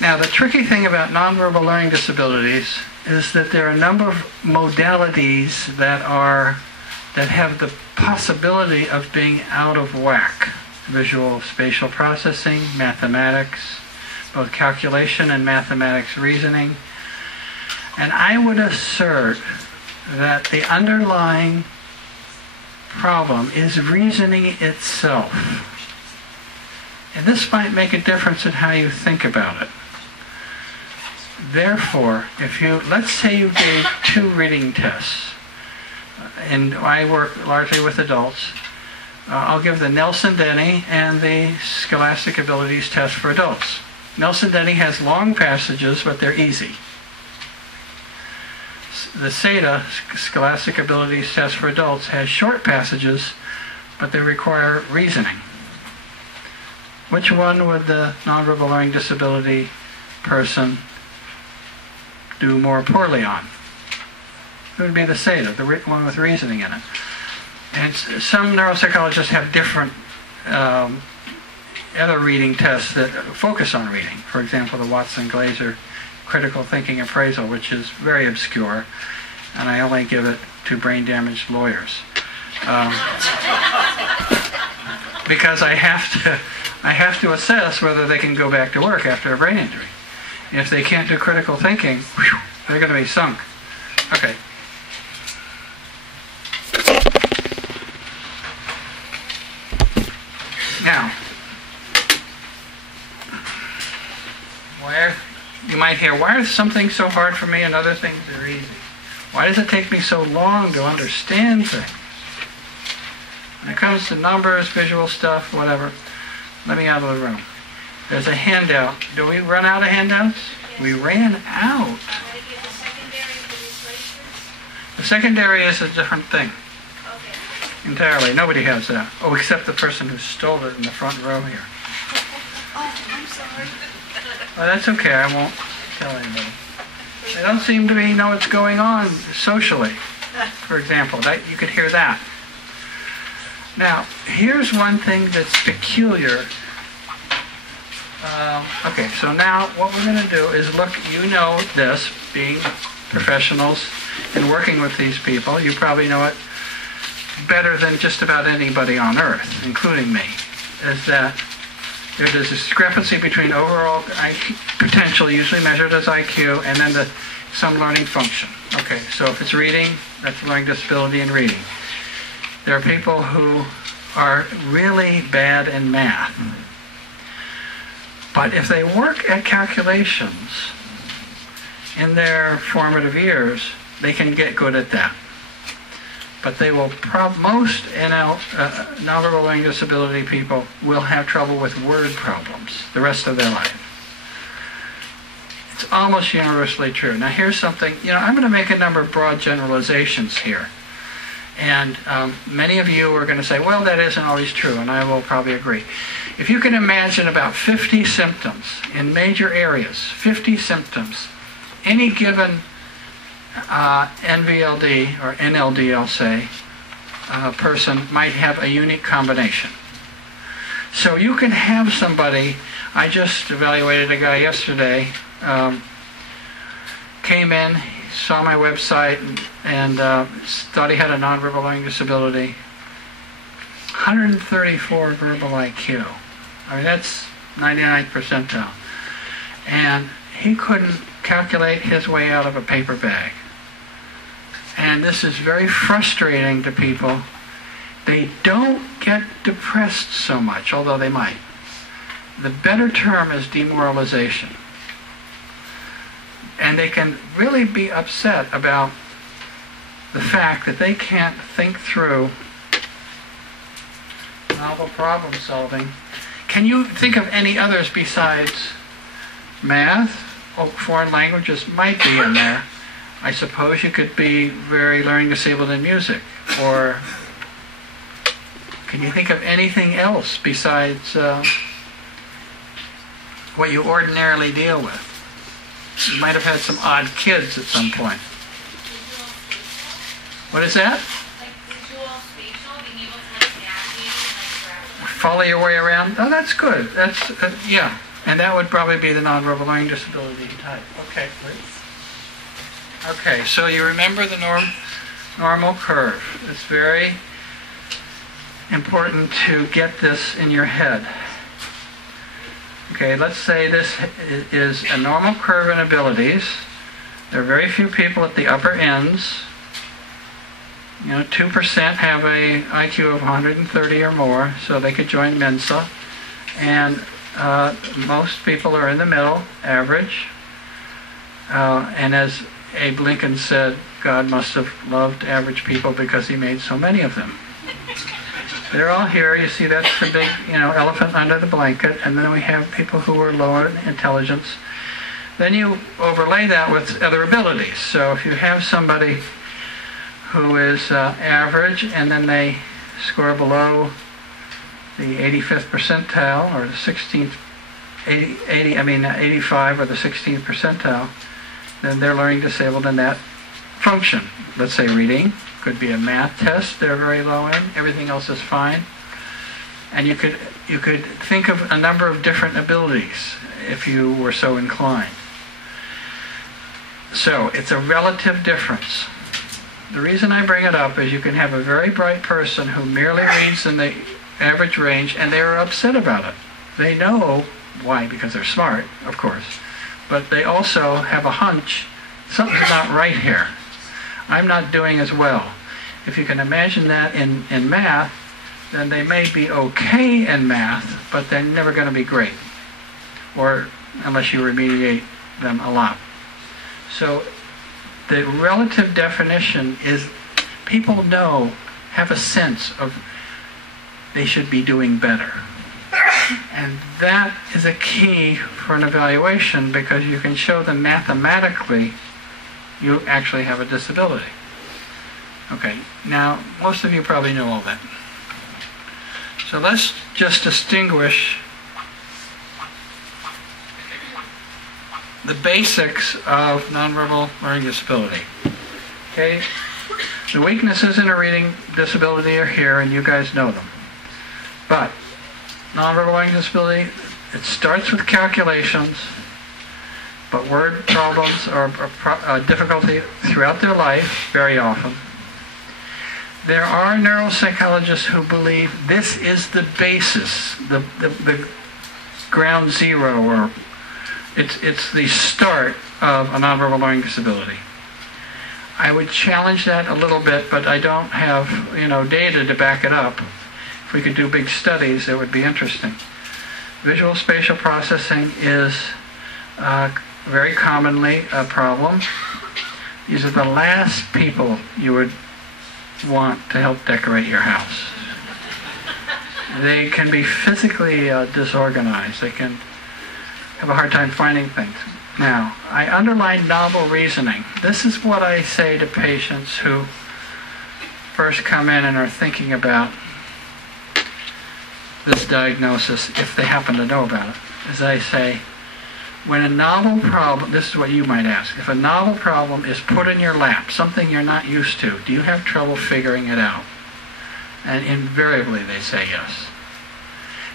Now, the tricky thing about nonverbal learning disabilities is that there are a number of modalities that have the possibility of being out of whack. Visual spatial processing, mathematics, both calculation and mathematics reasoning. And I would assert that the underlying problem is reasoning itself. And this might make a difference in how you think about it. Therefore, let's say you gave 2 reading tests, and I work largely with adults. I'll give the Nelson-Denny and the Scholastic Abilities test for adults. Nelson-Denny has long passages, but they're easy. The SATA, Scholastic Abilities test for adults, has short passages, but they require reasoning. Which one would the nonverbal learning disability person do more poorly on? It would be the SATA, the one with reasoning in it. And some neuropsychologists have different other reading tests that focus on reading. For example, the Watson-Glaser critical thinking appraisal, which is very obscure, and I only give it to brain-damaged lawyers. Because I have to assess whether they can go back to work after a brain injury. If they can't do critical thinking, they're going to be sunk. Okay. Now, you might hear, why is something so hard for me and other things are easy? Why does it take me so long to understand things? When it comes to numbers, visual stuff, whatever, let me out of the room. There's a handout. Do we run out of handouts? Yes. We ran out. The secondary is a different thing. Okay. Entirely. Nobody has that. Oh, except the person who stole it in the front row here. Oh, I'm sorry. Well, that's okay. I won't tell anybody. They don't seem to know what's going on socially, for example. You could hear that. Now, here's one thing that's peculiar. Okay, so now what we're going to do is look, this, being professionals and working with these people, you probably know it better than just about anybody on earth, including me, is that there's a discrepancy between overall IQ potential, usually measured as IQ, and then some learning function. Okay, so if it's reading, that's learning disability in reading. There are people who are really bad in math. But if they work at calculations in their formative years, they can get good at that. But they will most nonverbal learning disability people will have trouble with word problems the rest of their life. It's almost universally true. Now here's something, I'm going to make a number of broad generalizations here. And many of you are going to say, well, that isn't always true, and I will probably agree. If you can imagine about 50 symptoms in major areas, 50 symptoms, any given NVLD, or NLD, I'll say, person might have a unique combination. So you can have somebody, I just evaluated a guy yesterday, came in, saw my website, and thought he had a nonverbal learning disability. 134 verbal IQ. I mean, that's 99th percentile. And he couldn't calculate his way out of a paper bag. And this is very frustrating to people. They don't get depressed so much, although they might. The better term is demoralization. And they can really be upset about the fact that they can't think through novel problem solving. Can you think of any others besides math? Oh, foreign languages might be in there. I suppose you could be very learning disabled in music. Or can you think of anything else besides what you ordinarily deal with? You might have had some odd kids at some point. What is that? Like visual, spatial, being able to navigate and grab. Follow your way around? Oh, that's good. That's, yeah. And that would probably be the nonverbal learning disability type. Okay, please. Okay, so you remember the normal curve. It's very important to get this in your head. Okay, let's say this is a normal curve in abilities. There are very few people at the upper ends. 2% have a IQ of 130 or more, so they could join N.Y.C. And most people are in the middle, average. And as Abe Lincoln said, God must have loved average people because he made so many of them. They're all here. You see that's the big, elephant under the blanket. And then we have people who are lower in intelligence. Then you overlay that with other abilities. So if you have somebody who is average and then they score below the 85th percentile or the 16th, 85 or the 16th percentile, then they're learning disabled in that function. Let's say reading. Could be a math test they're very low in. Everything else is fine. And you could think of a number of different abilities if you were so inclined. So it's a relative difference. The reason I bring it up is you can have a very bright person who merely reads in the average range and they are upset about it. They know why, because they're smart, of course. But they also have a hunch, something's not right here. I'm not doing as well. If you can imagine that in math, then they may be okay in math, but they're never going to be great. Or unless you remediate them a lot. So the relative definition is people have a sense of they should be doing better. And that is a key for an evaluation because you can show them mathematically you actually have a disability. Okay, now most of you probably know all that. So let's just distinguish the basics of nonverbal learning disability. Okay, the weaknesses in a reading disability are here and you guys know them. But nonverbal learning disability, it starts with calculations, but word problems are a difficulty throughout their life, very often. There are neuropsychologists who believe this is the basis, the ground zero, or it's the start of a nonverbal learning disability. I would challenge that a little bit, but I don't have data to back it up. If we could do big studies, it would be interesting. Visual spatial processing is very commonly a problem. These are the last people you would want to help decorate your house. They can be physically disorganized. They can have a hard time finding things. Now, I underline novel reasoning. This is what I say to patients who first come in and are thinking about this diagnosis, if they happen to know about it. As I say, when a novel problem, this is what you might ask, if a novel problem is put in your lap, something you're not used to, do you have trouble figuring it out? And invariably they say yes.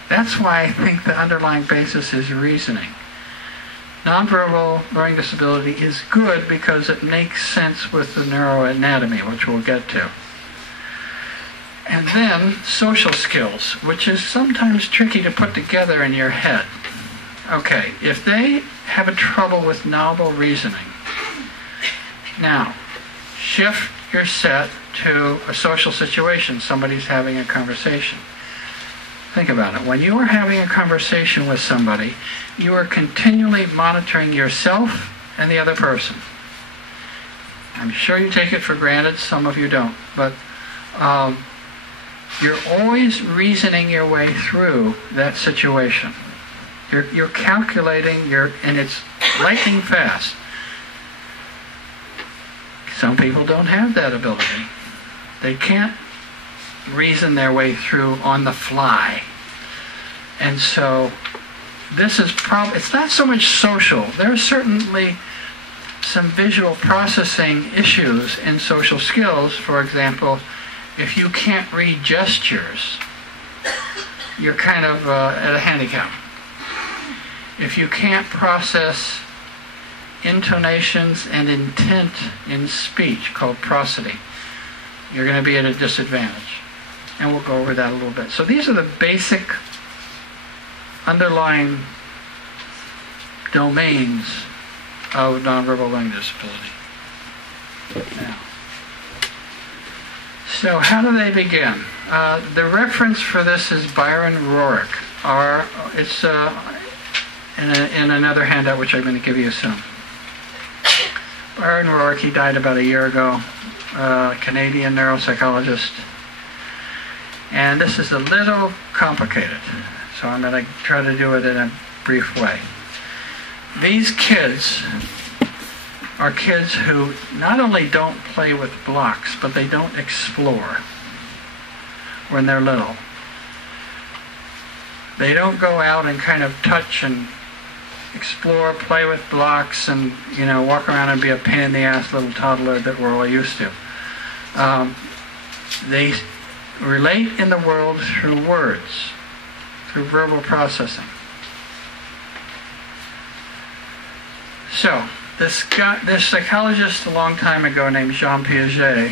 That's why I think the underlying basis is reasoning. Nonverbal learning disability is good because it makes sense with the neuroanatomy, which we'll get to. And then social skills, which is sometimes tricky to put together in your head. Okay, if they have a trouble with novel reasoning, now shift your set to a social situation. Somebody's having a conversation. Think about it. When you are having a conversation with somebody, you are continually monitoring yourself and the other person. I'm sure you take it for granted, some of you don't, but you're always reasoning your way through that situation. You're calculating, and it's lightning fast. Some people don't have that ability. They can't reason their way through on the fly. And so this is it's not so much social. There are certainly some visual processing issues in social skills. For example, if you can't read gestures, you're kind of at a handicap. If you can't process intonations and intent in speech, called prosody, you're going to be at a disadvantage. And we'll go over that a little bit. So these are the basic underlying domains of nonverbal learning disability. Now, so how do they begin? The reference for this is Byron Rorick. It's in another handout which I'm going to give you soon. Byron Rorick, he died about a year ago, Canadian neuropsychologist. And this is a little complicated, so I'm going to try to do it in a brief way. These kids are kids who not only don't play with blocks, but they don't explore when they're little. They don't go out and kind of touch and explore, play with blocks, and walk around and be a pain in the ass little toddler that we're all used to. They relate in the world through words, through verbal processing. So, this psychologist a long time ago named Jean Piaget,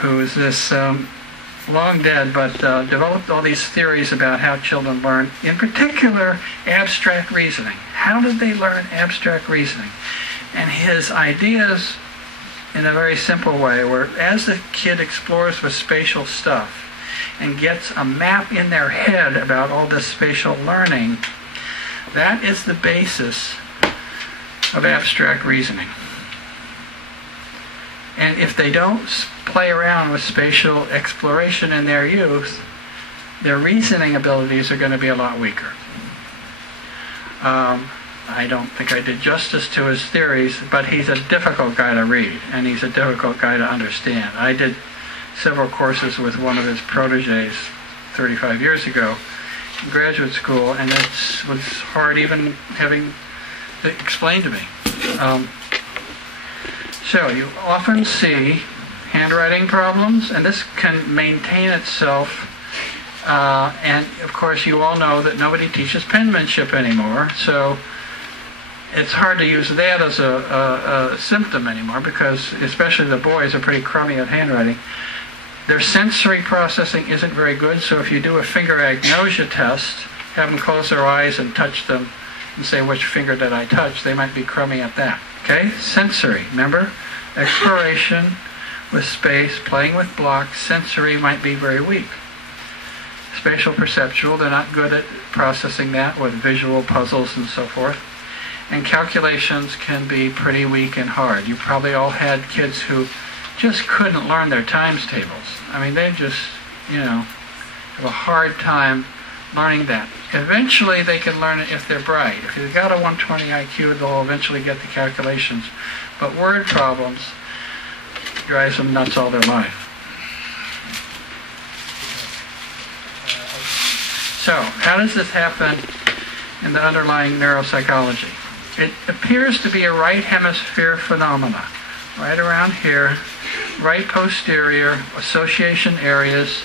who is this long dead, but developed all these theories about how children learn, in particular abstract reasoning. How did they learn abstract reasoning? And his ideas, in a very simple way, were as the kid explores with spatial stuff and gets a map in their head about all this spatial learning, that is the basis of abstract reasoning. And if they don't play around with spatial exploration in their youth, their reasoning abilities are going to be a lot weaker. I don't think I did justice to his theories, but he's a difficult guy to read, and he's a difficult guy to understand. I did several courses with one of his proteges 35 years ago in graduate school, and it was hard even having it explained to me. So you often see handwriting problems, and this can maintain itself. And of course, you all know that nobody teaches penmanship anymore, so it's hard to use that as a symptom anymore, because especially the boys are pretty crummy at handwriting. Their sensory processing isn't very good, so if you do a finger agnosia test, have them close their eyes and touch them and say, which finger did I touch? They might be crummy at that. Okay? Sensory, remember? Exploration with space, playing with blocks, sensory might be very weak. Spatial perceptual, they're not good at processing that with visual puzzles and so forth. And calculations can be pretty weak and hard. You probably all had kids who just couldn't learn their times tables. I mean, they just, have a hard time learning that. Eventually they can learn it if they're bright. If they've got a 120 IQ, they'll eventually get the calculations. But word problems drives them nuts all their life. So, how does this happen in the underlying neuropsychology? It appears to be a right hemisphere phenomena. Right around here, right posterior, association areas,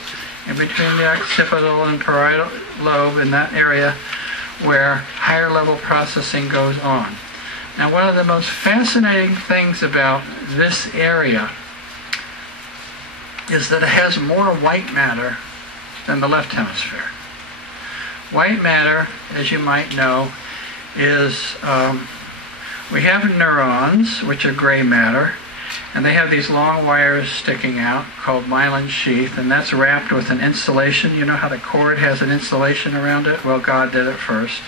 in between the occipital and parietal lobe, in that area where higher level processing goes on. Now, one of the most fascinating things about this area is that it has more white matter than the left hemisphere. White matter, as you might know, is we have neurons, which are gray matter, and they have these long wires sticking out called myelin sheath, and that's wrapped with an insulation. You know how the cord has an insulation around it? Well, God did it first.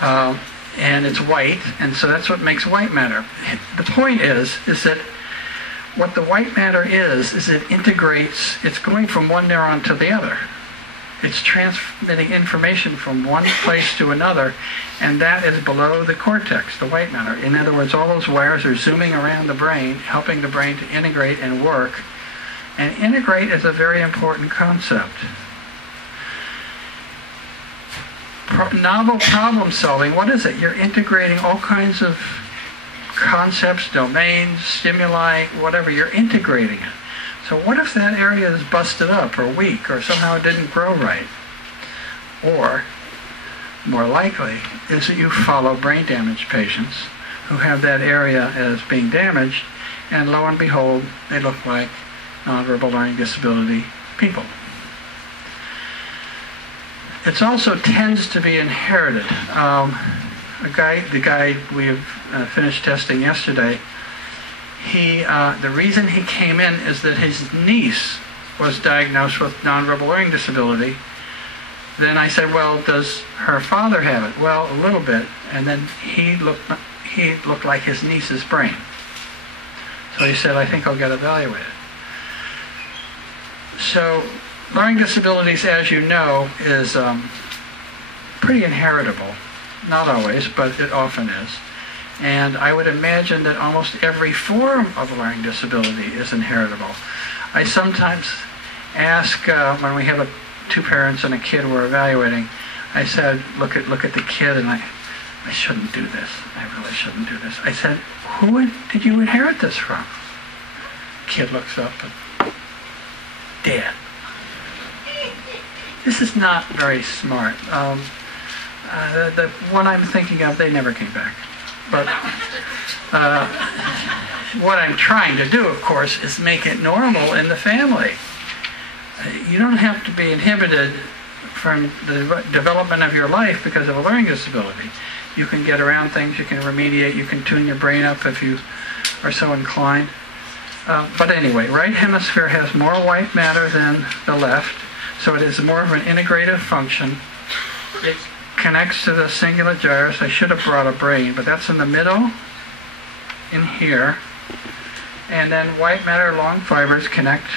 And it's white, and so that's what makes white matter. The point is that what the white matter is it integrates, it's going from one neuron to the other. It's transmitting information from one place to another, and that is below the cortex, the white matter. In other words, all those wires are zooming around the brain, helping the brain to integrate and work. And integrate is a very important concept. Novel problem solving, what is it? You're integrating all kinds of concepts, domains, stimuli, whatever. You're integrating it. So what if that area is busted up or weak or somehow it didn't grow right? Or more likely is that you follow brain damage patients who have that area as being damaged, and lo and behold, they look like nonverbal learning disability people. It also tends to be inherited. The guy we have finished testing yesterday, the reason he came in is that his niece was diagnosed with nonverbal learning disability. Then I said, well, does her father have it? Well, a little bit. And then he looked like his niece's brain. So he said, I think I'll get evaluated. So learning disabilities, as you know, is pretty inheritable. Not always, but it often is. And I would imagine that almost every form of learning disability is inheritable. I sometimes ask, when we have two parents and a kid we're evaluating, I said, look at the kid, and I shouldn't do this. I really shouldn't do this. I said, who did you inherit this from? Kid looks up and, Dad. This is not very smart. The one I'm thinking of, they never came back. But what I'm trying to do, of course, is make it normal in the family. You don't have to be inhibited from the development of your life because of a learning disability. You can get around things, you can remediate, you can tune your brain up if you are so inclined. But anyway, right hemisphere has more white matter than the left, so it is more of an integrative function. It connects to the cingulate gyrus. I should have brought a brain, but that's in the middle, in here. And then white matter long fibers connect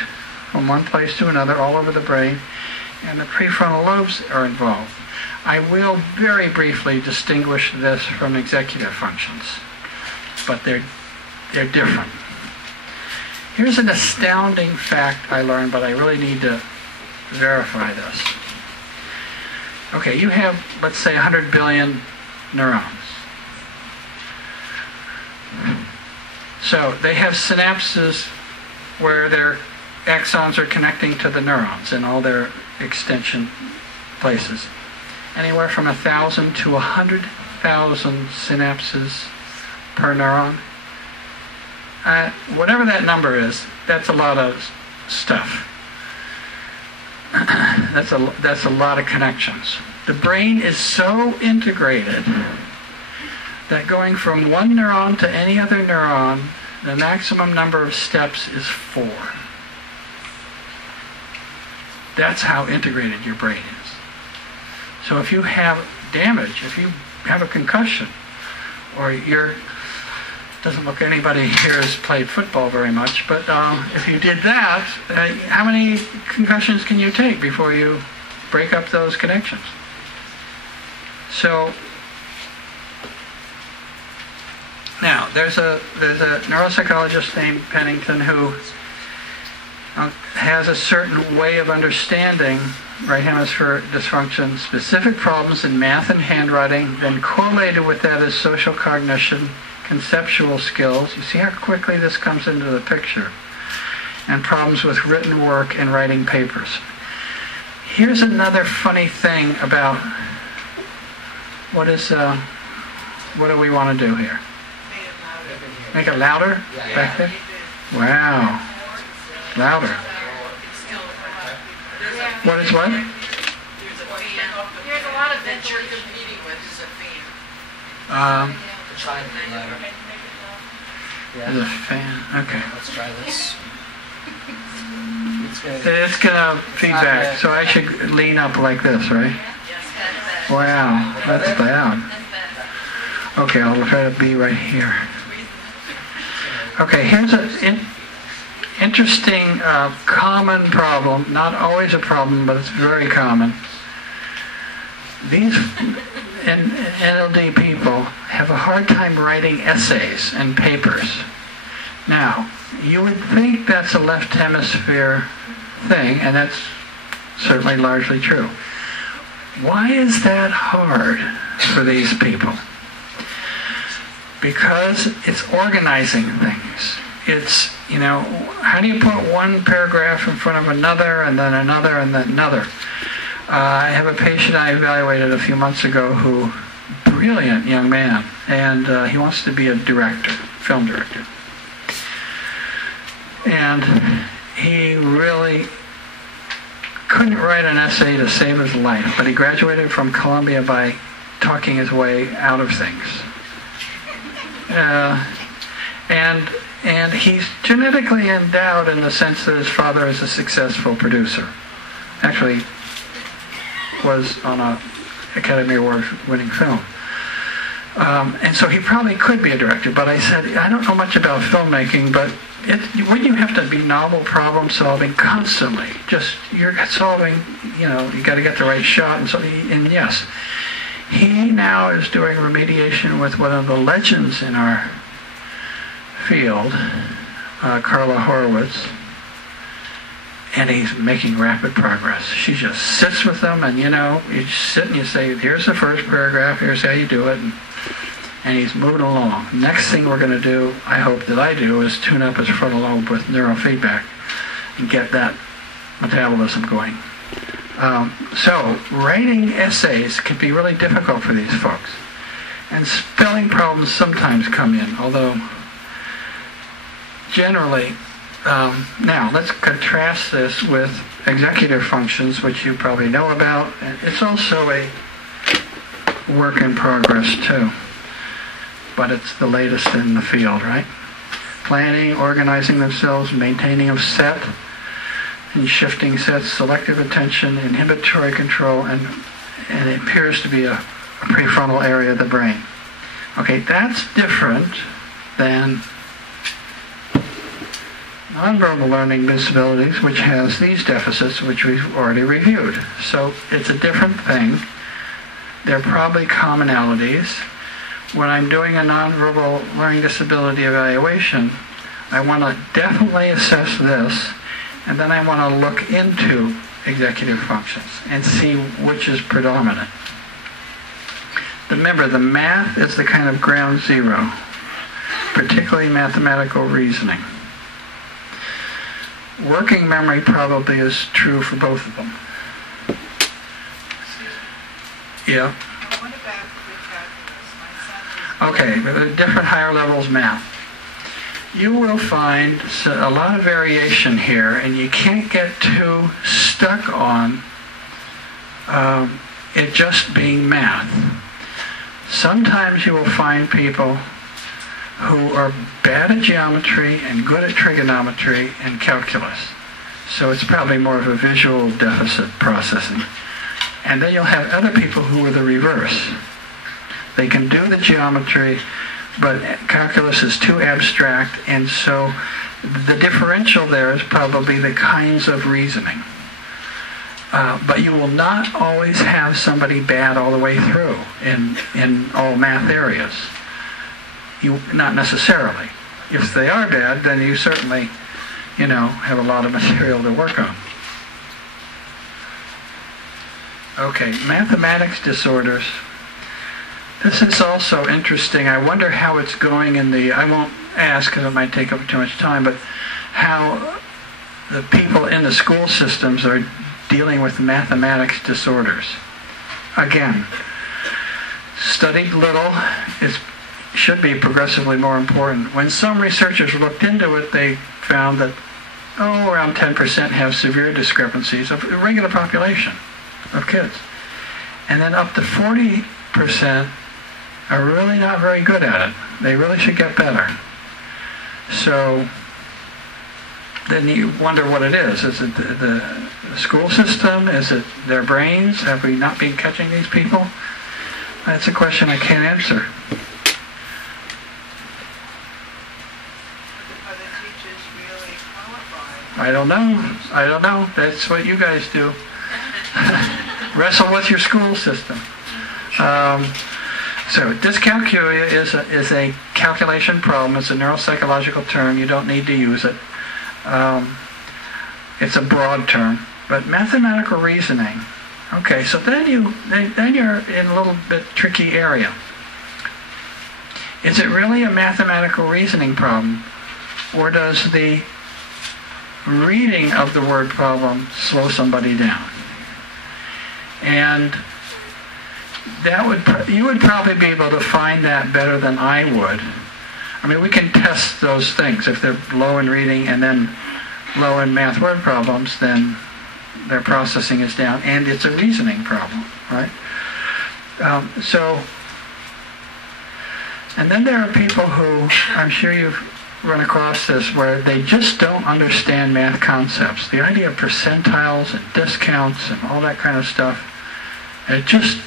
from one place to another all over the brain, and the prefrontal lobes are involved. I will very briefly distinguish this from executive functions, but they're different. Here's an astounding fact I learned, but I really need to verify this. Okay, you have, let's say, 100 billion neurons. So they have synapses where their axons are connecting to the neurons in all their extension places. Anywhere from 1,000 to 100,000 synapses per neuron. Whatever that number is, that's a lot of stuff. That's a lot of connections. The brain is so integrated that going from one neuron to any other neuron, the maximum number of steps is 4. That's how integrated your brain is. So if you have damage, if you have a concussion, or doesn't look anybody here has played football very much, but if you did that, how many concussions can you take before you break up those connections? So now there's a neuropsychologist named Pennington who has a certain way of understanding right hemisphere dysfunction, specific problems in math and handwriting, then correlated with that is social cognition, conceptual skills. You see how quickly this comes into the picture. And problems with written work and writing papers. Here's another funny thing about what do we want to do here? Make it louder back there? Wow. Louder. What is what? There's a lot of that you're competing with is a fan. Try to be louder. There's a fan. Okay. Let's try this. It's gonna feedback, so I should lean up like this, right? Wow, that's loud. Okay, I'll try to be right here. Okay, here's an interesting common problem. Not always a problem, but it's very common. These NLD people have a hard time writing essays and papers. Now, you would think that's a left hemisphere thing, and that's certainly largely true. Why is that hard for these people? Because it's organizing things. It's, how do you put one paragraph in front of another, and then another, and then another? I have a patient I evaluated a few months ago who, brilliant young man, and he wants to be a director, film director. And he really couldn't write an essay to save his life, but he graduated from Columbia by talking his way out of things. And he's genetically endowed in the sense that his father is a successful producer. Actually, was on a Academy Award winning film. And so he probably could be a director, but I said, I don't know much about filmmaking, but when you have to be novel problem solving constantly, just you're solving, you got to get the right shot, and yes, he now is doing remediation with one of the legends in our field, Carla Horowitz, and he's making rapid progress. She just sits with them, and you sit and you say, here's the first paragraph, here's how you do it, and he's moving along. Next thing we're going to do, I hope that I do, is tune up his frontal lobe with neurofeedback and get that metabolism going. So writing essays can be really difficult for these folks. And spelling problems sometimes come in, although generally, now let's contrast this with executive functions, which you probably know about. And it's also a work in progress too, but it's the latest in the field, right? Planning, organizing themselves, maintaining of set, and shifting sets, selective attention, inhibitory control, and it appears to be a prefrontal area of the brain. Okay, that's different than nonverbal learning disabilities, which has these deficits, which we've already reviewed. So it's a different thing. There are probably commonalities. When I'm doing a nonverbal learning disability evaluation, I want to definitely assess this, and then I want to look into executive functions and see which is predominant. Remember, the math is the kind of ground zero, particularly mathematical reasoning. Working memory probably is true for both of them. Yeah. What about the calculus? My son is Okay, different higher levels math. You will find a lot of variation here, and you can't get too stuck on it just being math. Sometimes you will find people who are bad at geometry and good at trigonometry and calculus. So it's probably more of a visual deficit processing. And then you'll have other people who are the reverse. They can do the geometry, but calculus is too abstract, and so the differential there is probably the kinds of reasoning. But you will not always have somebody bad all the way through in all math areas. Not necessarily. If they are bad, then you certainly, have a lot of material to work on. Okay, mathematics disorders. This is also interesting. I wonder how it's going I won't ask because it might take up too much time, but how the people in the school systems are dealing with mathematics disorders. Again, studied little, should be progressively more important. When some researchers looked into it, they found that, around 10% have severe discrepancies of the regular population of kids. And then up to 40% are really not very good at it. They really should get better. So then you wonder what it is. Is it the school system? Is it their brains? Have we not been catching these people? That's a question I can't answer. Are the teachers really qualified? I don't know. That's what you guys do. Wrestle with your school system. So dyscalculia is a calculation problem. It's a neuropsychological term. You don't need to use it. It's a broad term. But mathematical reasoning. Okay, so then you're in a little bit tricky area. Is it really a mathematical reasoning problem, or does the reading of the word problem slow somebody down? And that you would probably be able to find that better than I would. I mean, we can test those things. If they're low in reading and then low in math word problems, then their processing is down, and it's a reasoning problem, right? And then there are people who, I'm sure you've run across this, where they just don't understand math concepts. The idea of percentiles and discounts and all that kind of stuff, it just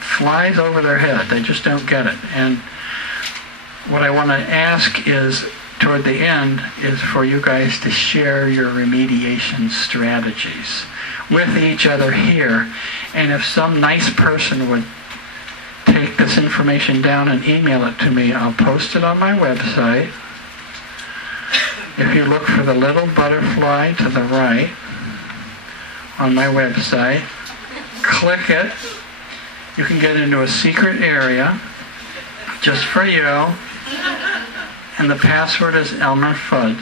flies over their head. They just don't get it. And what I want to ask is, toward the end, is for you guys to share your remediation strategies with each other here. And if some nice person would take this information down and email it to me, I'll post it on my website. If you look for the little butterfly to the right on my website, click it. You can get into a secret area just for you, and the password is Elmer Fudd.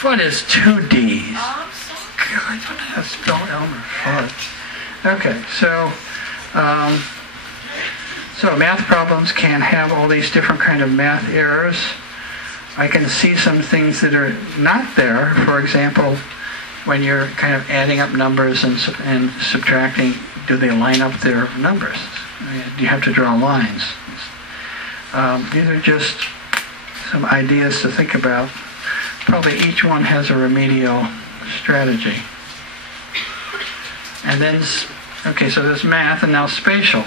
Fudd is 2 D's. God, I don't know how to spell Elmer Fudd. Okay, so math problems can have all these different kind of math errors. I can see some things that are not there. For example, when you're kind of adding up numbers and subtracting, do they line up their numbers? You have to draw lines. These are just some ideas to think about. Probably each one has a remedial strategy. And then, okay, so there's math, and now spatial.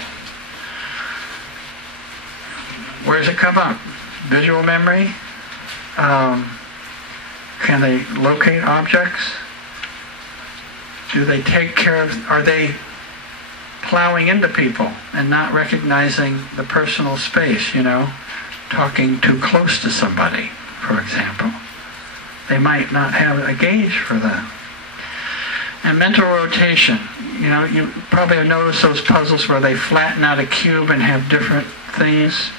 Where does it come up? Visual memory? Can they locate objects? Do they take care of, are they plowing into people and not recognizing the personal space, talking too close to somebody, for example? They might not have a gauge for that. And mental rotation. You probably have noticed those puzzles where they flatten out a cube and have different things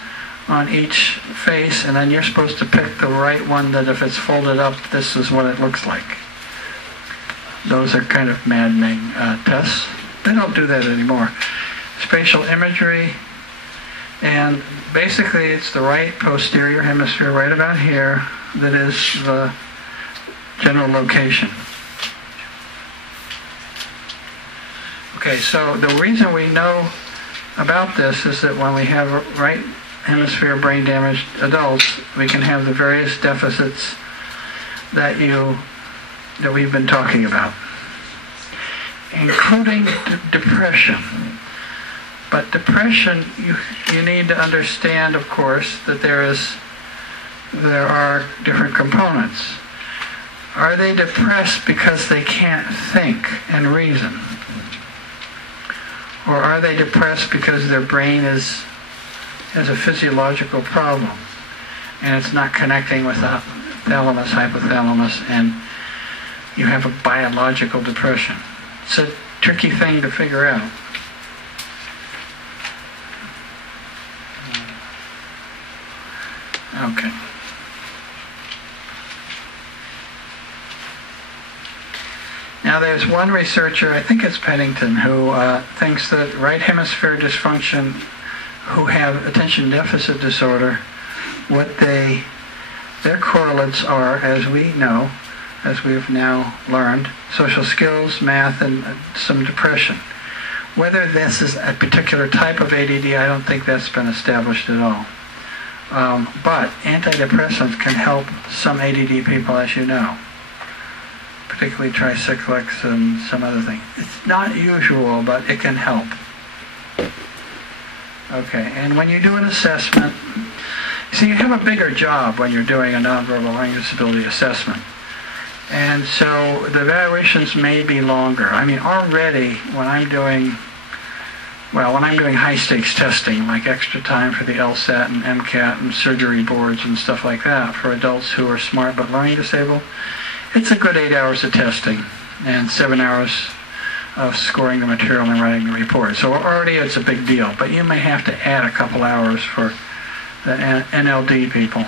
on each face, and then you're supposed to pick the right one that if it's folded up, this is what it looks like. Those are kind of maddening tests. They don't do that anymore. Spatial imagery, and basically it's the right posterior hemisphere right about here that is the general location. Okay, so the reason we know about this is that when we have right hemisphere brain damaged adults, we can have the various deficits that we've been talking about, including depression. But depression, you need to understand, of course, that there are different components. Are they depressed because they can't think and reason? Or are they depressed because their brain has a physiological problem and it's not connecting with the thalamus, hypothalamus, and you have a biological depression? It's a tricky thing to figure out. Okay. Now there's one researcher, I think it's Pennington, who thinks that right hemisphere dysfunction who have attention deficit disorder, their correlates are, as we know, as we've now learned, social skills, math, and some depression. Whether this is a particular type of ADD, I don't think that's been established at all. But antidepressants can help some ADD people, as you know, particularly tricyclics and some other things. It's not usual, but it can help. Okay, and when you do an assessment, see, you have a bigger job when you're doing a nonverbal learning disability assessment. And so the evaluations may be longer. I mean, already when I'm doing high-stakes testing, like extra time for the LSAT and MCAT and surgery boards and stuff like that for adults who are smart but learning disabled, it's a good 8 hours of testing and 7 hours of scoring the material and writing the report. So already it's a big deal, but you may have to add a couple hours for the NLD people.